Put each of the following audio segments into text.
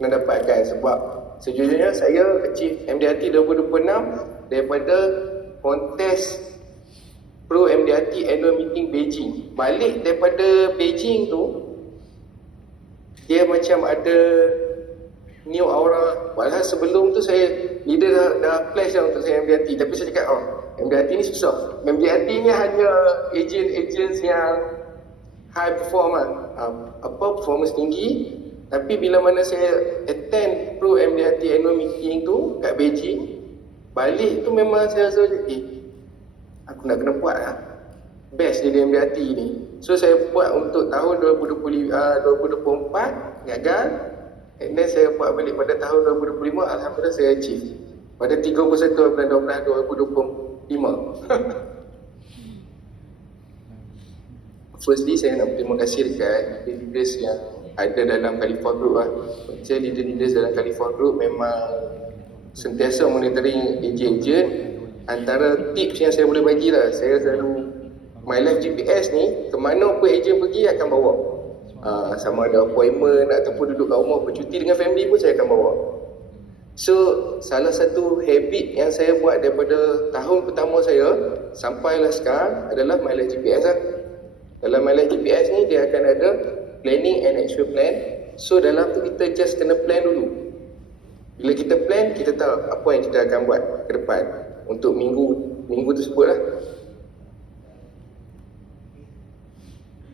nak dapatkan. Sebab sejujurnya saya achieve MDRT 2026 daripada kontes Pro MDRT Annual Meeting Beijing. Balik daripada Beijing tu, dia macam ada new aura. Padahal sebelum tu saya leader dah flash dah untuk saya MDRT. Tapi saya cakap, MDRT ni susah. MDRT ni hanya agent yang high performance, performance tinggi. Tapi bila mana saya attend Pro MDRT Annual Meeting tu kat Beijing, balik tu memang saya rasa aku nak kena buat lah. Best jadi MDRT ni. So saya buat untuk tahun 2024, gagal. And then saya buat balik pada tahun 2025, alhamdulillah saya achieve. Pada 31 bulan 12 2025. Firstly, saya nak berterima kasih dekat leaders yang ada dalam Khalifah Group lah. Saya leaders dalam Khalifah Group memang sentiasa monitoring agent-agent. Antara tips yang saya boleh bagi lah, saya selalu My Life GPS ni, kemana pun agent pergi akan bawa. Sama ada appointment ataupun duduk kat rumah bercuti dengan family pun saya akan bawa. So, salah satu habit yang saya buat daripada tahun pertama saya sampailah sekarang adalah My Life GPS lah. Dalam My Life GPS ni, dia akan ada planning and action plan. So, dalam tu kita just kena plan dulu. Bila kita plan, kita tahu apa yang kita akan buat ke depan untuk minggu tersebut lah.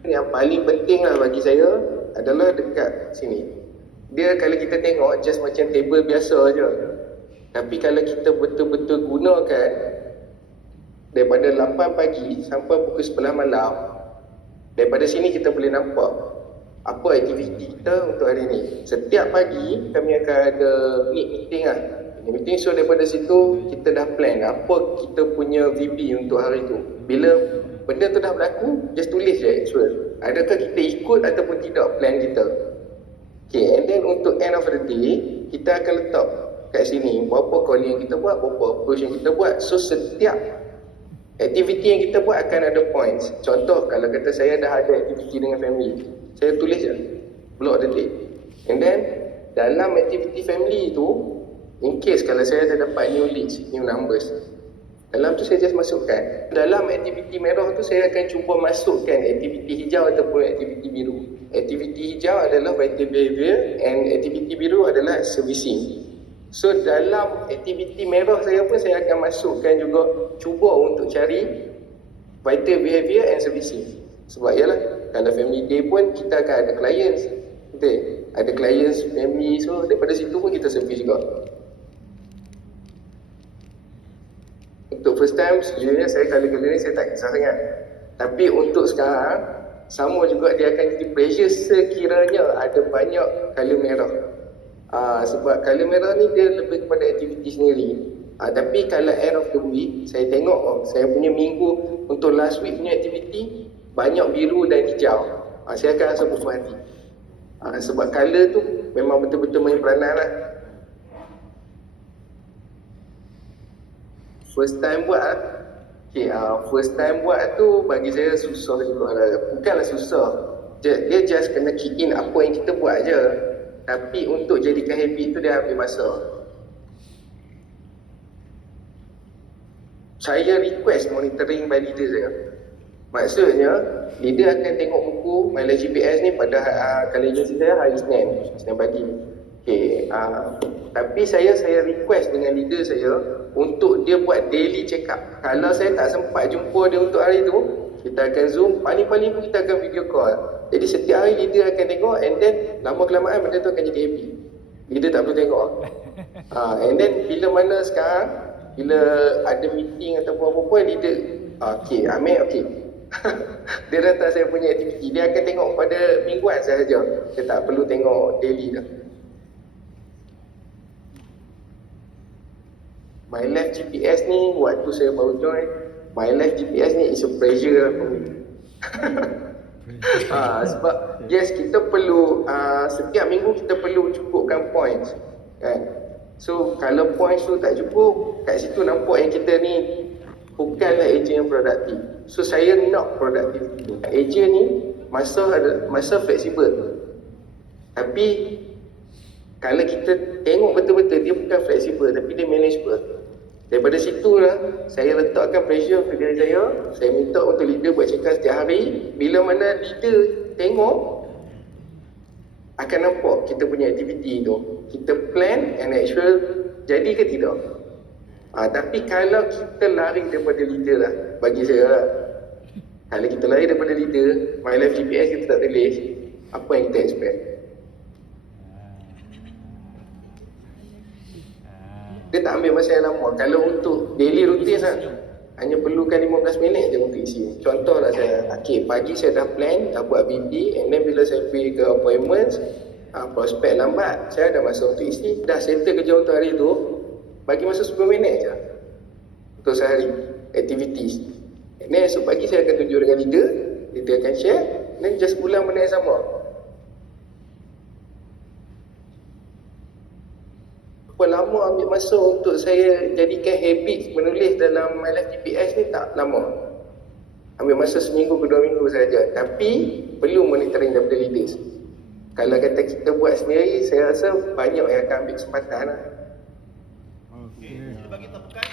Yang paling penting lah bagi saya adalah dekat sini. Dia kalau kita tengok just macam table biasa je. Tapi kalau kita betul-betul gunakan daripada 8 pagi sampai pukul 11 malam, daripada sini kita boleh nampak apa aktiviti kita untuk hari ni. Setiap pagi kami akan ada meeting lah. Meeting, so daripada situ kita dah plan apa kita punya VB untuk hari tu. Bila benda tu dah berlaku, just tulis je actual. Adakah kita ikut ataupun tidak plan kita. Okay, and then untuk end of the day, kita akan letak kat sini berapa calling yang kita buat, berapa approach yang kita buat. So setiap aktiviti yang kita buat akan ada points. Contoh, kalau kata saya dah ada aktiviti dengan family, saya tulis je, block the date. And then dalam aktiviti family tu, in case kalau saya dah dapat new leads, new numbers, dalam tu saya just masukkan. Dalam aktiviti merah tu saya akan cuba masukkan aktiviti hijau ataupun aktiviti biru. Aktiviti hijau adalah vital behavior and aktiviti biru adalah servicing. So dalam aktiviti merah saya pun saya akan masukkan juga, cuba untuk cari vital behavior and servicing. Sebab yalah, kalau family day pun kita akan ada clients, betul? Ada clients, family, so daripada situ pun kita service juga. Untuk first time, sejujurnya saya kali-kali ni saya tak kisah sangat. Tapi untuk sekarang, sama juga dia akan jadi pressure sekiranya ada banyak color merah. Sebab color merah ni dia lebih kepada aktiviti sendiri. Tapi kalau end of the week, saya tengok saya punya minggu untuk last week punya aktiviti banyak biru dan hijau. Saya akan rasa puas hati. Sebab color tu memang betul-betul main peranan lah. First time buat first time buat tu bagi saya susah juga lah. Bukanlah susah, dia just kena kick in apa yang kita buat je. Tapi untuk jadikan habit tu dia ambil masa. Saya request monitoring by leader saya. Maksudnya leader akan tengok buku My Life GPS ni pada kalau agensi saya hari Isnin pagi. Tapi saya request dengan leader saya untuk dia buat daily check up. Kalau saya tak sempat jumpa dia untuk hari tu, kita akan zoom, paling-paling pun kita akan video call. Jadi setiap hari leader akan tengok, and then lama-kelamaan benda tu akan jadi happy. Leader tak perlu tengok. And then bila mana sekarang, bila ada meeting ataupun apa-apa, leader okay, Amir okay. Dia datang saya punya aktiviti, dia akan tengok pada mingguan sahaja. Dia tak perlu tengok daily dah. My Life GPS ni, waktu saya baru join, My Life GPS ni is a pressure lah for me. Sebab yes, kita perlu setiap minggu kita perlu cukupkan points kan. So kalau points tu tak cukup, kat situ nampak yang kita ni bukanlah agent yang produktif. So saya nak produktif. Agent ni masa fleksibel, tapi Kalau kita tengok betul-betul dia bukan fleksibel tapi dia manageable. Daripada situlah saya letakkan pressure ke diri saya minta untuk leader buat check-up setiap hari. Bila mana leader tengok, akan nampak kita punya aktiviti tu. Kita plan and actual jadi ke tidak. Tapi kalau kita lari daripada leader lah, bagi saya lah, kalau kita lari daripada leader, My Life GPS kita tak tulis, apa yang kita expect? Dia tak ambil masa yang lama. Kalau untuk daily routine lah, hanya perlukan 15 minit je untuk isi. Contohlah saya, pagi saya dah plan, dah buat BB, and then bila saya pergi ke appointments, prospek lambat, saya dah masa untuk isi, dah settle kerja untuk hari tu, bagi masa 10 minit je untuk sehari, activities. And then esok pagi saya akan tunjuk dengan leader akan share, then just ulang benda yang sama. Berapa lama ambil masa untuk saya jadikan habit menulis dalam My Life GPS ni? Tak lama. Ambil masa seminggu ke 2 minggu saja. Tapi perlu monitoring daripada leaders. Kalau kata kita buat sendiri, saya rasa banyak yang akan ambil kesempatan lah. Okey. Bagi tepukan.